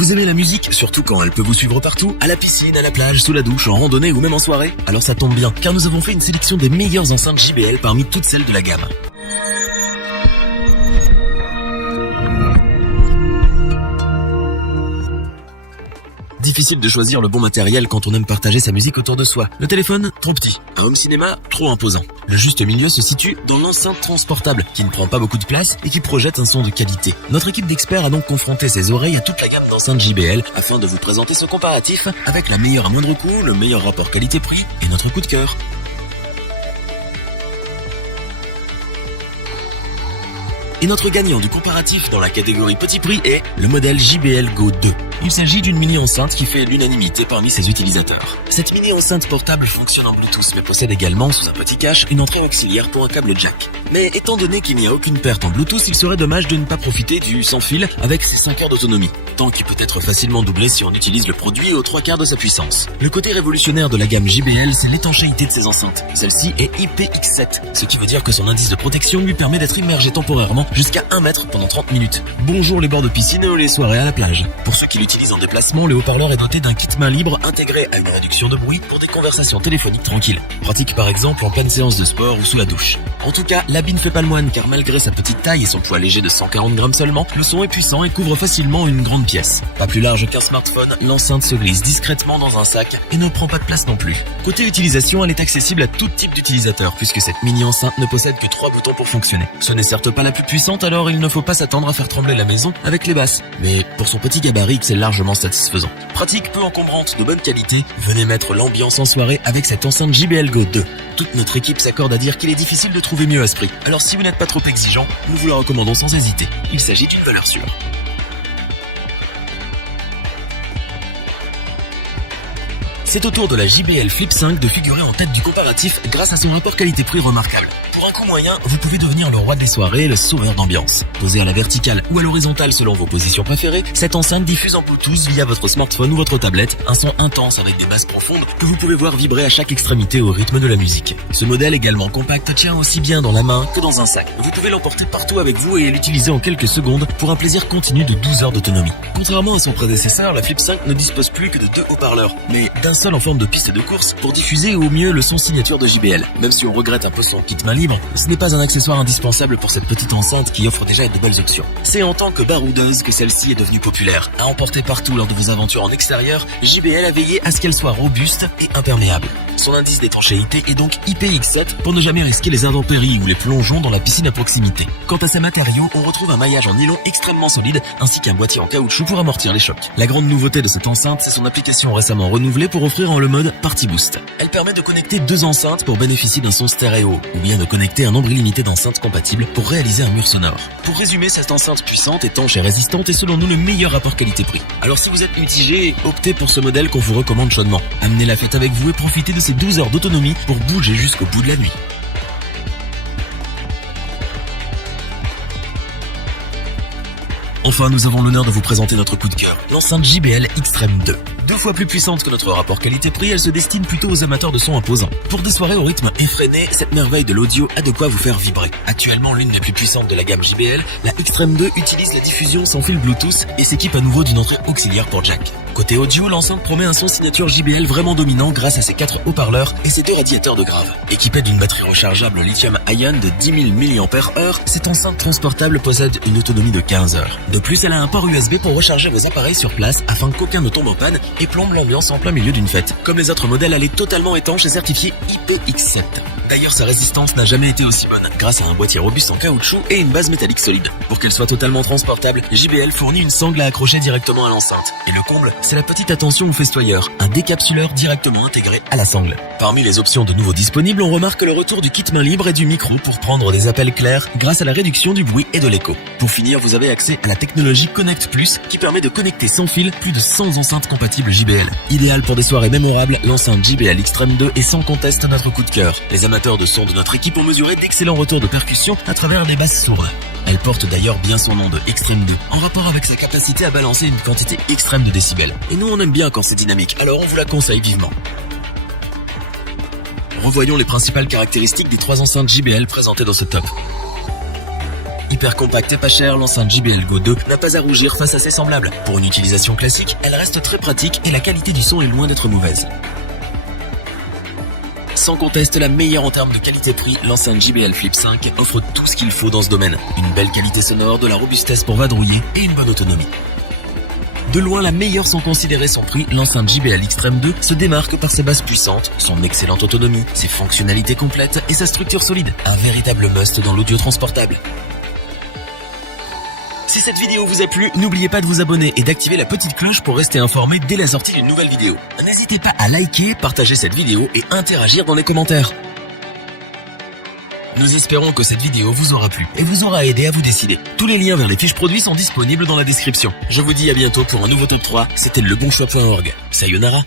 Vous aimez la musique, surtout quand elle peut vous suivre partout, à la piscine, à la plage, sous la douche, en randonnée ou même en soirée? Alors ça tombe bien, car nous avons fait une sélection des meilleures enceintes JBL parmi toutes celles de la gamme. Difficile de choisir le bon matériel quand on aime partager sa musique autour de soi. Le téléphone, trop petit. Un home cinéma, trop imposant. Le juste milieu se situe dans l'enceinte transportable, qui ne prend pas beaucoup de place et qui projette un son de qualité. Notre équipe d'experts a donc confronté ses oreilles à toute la gamme d'enceintes JBL afin de vous présenter ce comparatif avec la meilleure à moindre coût, le meilleur rapport qualité-prix et notre coup de cœur. Et notre gagnant du comparatif dans la catégorie petit prix est le modèle JBL Go 2. Il s'agit d'une mini-enceinte qui fait l'unanimité parmi ses utilisateurs. Cette mini-enceinte portable fonctionne en Bluetooth mais possède également sous un petit cache une entrée auxiliaire pour un câble jack. Mais étant donné qu'il n'y a aucune perte en Bluetooth, il serait dommage de ne pas profiter du sans fil avec ses 5 heures d'autonomie. Temps qui peut être facilement doublé si on utilise le produit aux 3/4 de sa puissance. Le côté révolutionnaire de la gamme JBL, c'est l'étanchéité de ses enceintes. Celle-ci est IPX7, ce qui veut dire que son indice de protection lui permet d'être immergé temporairement jusqu'à 1 mètre pendant 30 minutes. Bonjour les bords de piscine ou les soirées à la plage. Pour ceux qui l'utilisent en déplacement, le haut-parleur est doté d'un kit main libre intégré à une réduction de bruit pour des conversations téléphoniques tranquilles. Pratique par exemple en pleine séance de sport ou sous la douche. En tout cas, l'habit ne fait pas le moine car malgré sa petite taille et son poids léger de 140 grammes seulement, le son est puissant et couvre facilement une grande pièce. Pas plus large qu'un smartphone, l'enceinte se glisse discrètement dans un sac et ne prend pas de place non plus. Côté utilisation, elle est accessible à tout type d'utilisateur puisque cette mini-enceinte ne possède que 3 boutons pour fonctionner. Ce n'est certes pas la plus puissante, alors il ne faut pas s'attendre à faire trembler la maison avec les basses. Mais pour son petit gabarit, c'est largement satisfaisant. Pratique, peu encombrante, de bonne qualité, venez mettre l'ambiance en soirée avec cette enceinte JBL Go 2. Toute notre équipe s'accorde à dire qu'il est difficile de trouver mieux à ce prix. Alors si vous n'êtes pas trop exigeant, nous vous la recommandons sans hésiter. Il s'agit d'une valeur sûre. C'est au tour de la JBL Flip 5 de figurer en tête du comparatif grâce à son rapport qualité-prix remarquable. Pour un coût moyen, vous pouvez devenir le roi des soirées, le sauveur d'ambiance. Posée à la verticale ou à l'horizontale selon vos positions préférées, cette enceinte diffuse en Bluetooth via votre smartphone ou votre tablette un son intense avec des basses profondes que vous pouvez voir vibrer à chaque extrémité au rythme de la musique. Ce modèle également compact tient aussi bien dans la main que dans un sac. Vous pouvez l'emporter partout avec vous et l'utiliser en quelques secondes pour un plaisir continu de 12 heures d'autonomie. Contrairement à son prédécesseur, la Flip 5 ne dispose plus que de 2 haut-parleurs, mais d'un seul en forme de piste de course pour diffuser au mieux le son signature de JBL. Même si on regrette un peu son kit main libre, ce n'est pas un accessoire indispensable pour cette petite enceinte qui offre déjà de belles options. C'est en tant que baroudeuse que celle-ci est devenue populaire. À emporter partout lors de vos aventures en extérieur, JBL a veillé à ce qu'elle soit robuste et imperméable. Son indice d'étanchéité est donc IPX7 pour ne jamais risquer les intempéries ou les plongeons dans la piscine à proximité. Quant à ses matériaux, on retrouve un maillage en nylon extrêmement solide ainsi qu'un boîtier en caoutchouc pour amortir les chocs. La grande nouveauté de cette enceinte, c'est son application récemment renouvelée pour offrir en le mode Party Boost. Elle permet de connecter 2 enceintes pour bénéficier d'un son stéréo ou bien de connecter un nombre illimité d'enceintes compatibles pour réaliser un mur sonore. Pour résumer, cette enceinte puissante, étanche et résistante est selon nous le meilleur rapport qualité-prix. Alors si vous êtes mitigé, optez pour ce modèle qu'on vous recommande chaudement. Amenez la fête avec vous et profitez de ces 12 heures d'autonomie pour bouger jusqu'au bout de la nuit. Enfin, nous avons l'honneur de vous présenter notre coup de cœur, l'enceinte JBL Extreme 2. 2 fois plus puissante que notre rapport qualité-prix, elle se destine plutôt aux amateurs de sons imposants. Pour des soirées au rythme effréné, cette merveille de l'audio a de quoi vous faire vibrer. Actuellement l'une des plus puissantes de la gamme JBL, la Extreme 2 utilise la diffusion sans fil Bluetooth et s'équipe à nouveau d'une entrée auxiliaire pour jack. Côté audio, l'enceinte promet un son signature JBL vraiment dominant grâce à ses 4 haut-parleurs et ses 2 radiateurs de grave. Équipée d'une batterie rechargeable lithium-ion de 10 000 mAh, cette enceinte transportable possède une autonomie de 15 heures. De plus, elle a un port USB pour recharger vos appareils sur place afin qu'aucun ne tombe en panne et plombe l'ambiance en plein milieu d'une fête. Comme les autres modèles, elle est totalement étanche et certifiée IPX7. D'ailleurs, sa résistance n'a jamais été aussi bonne, grâce à un boîtier robuste en caoutchouc et une base métallique solide. Pour qu'elle soit totalement transportable, JBL fournit une sangle à accrocher directement à l'enceinte. Et le comble, c'est la petite attention au festoyeur, un décapsuleur directement intégré à la sangle. Parmi les options de nouveau disponibles, on remarque le retour du kit main libre et du micro pour prendre des appels clairs grâce à la réduction du bruit et de l'écho. Pour finir, vous avez accès à la technologie Connect Plus qui permet de connecter sans fil plus de 100 enceintes compatibles JBL. Idéal pour des soirées mémorables, l'enceinte JBL Extreme 2 est sans conteste notre coup de cœur. Les amateurs de son de notre équipe ont mesuré d'excellents retours de percussion à travers les basses sourdes. Elle porte d'ailleurs bien son nom de Extreme 2, en rapport avec sa capacité à balancer une quantité extrême de décibels. Et nous on aime bien quand c'est dynamique, alors on vous la conseille vivement. Revoyons les principales caractéristiques des 3 enceintes JBL présentées dans ce top. Hyper compacte et pas chère, l'enceinte JBL Go 2 n'a pas à rougir face à ses semblables. Pour une utilisation classique, elle reste très pratique et la qualité du son est loin d'être mauvaise. Sans conteste la meilleure en termes de qualité-prix, l'enceinte JBL Flip 5 offre tout ce qu'il faut dans ce domaine. Une belle qualité sonore, de la robustesse pour vadrouiller et une bonne autonomie. De loin la meilleure sans considérer son prix, l'enceinte JBL Extreme 2 se démarque par ses basses puissantes, son excellente autonomie, ses fonctionnalités complètes et sa structure solide. Un véritable must dans l'audio transportable. Si cette vidéo vous a plu, n'oubliez pas de vous abonner et d'activer la petite cloche pour rester informé dès la sortie d'une nouvelle vidéo. N'hésitez pas à liker, partager cette vidéo et interagir dans les commentaires. Nous espérons que cette vidéo vous aura plu et vous aura aidé à vous décider. Tous les liens vers les fiches produits sont disponibles dans la description. Je vous dis à bientôt pour un nouveau top 3. C'était lebonchoix.org. Sayonara.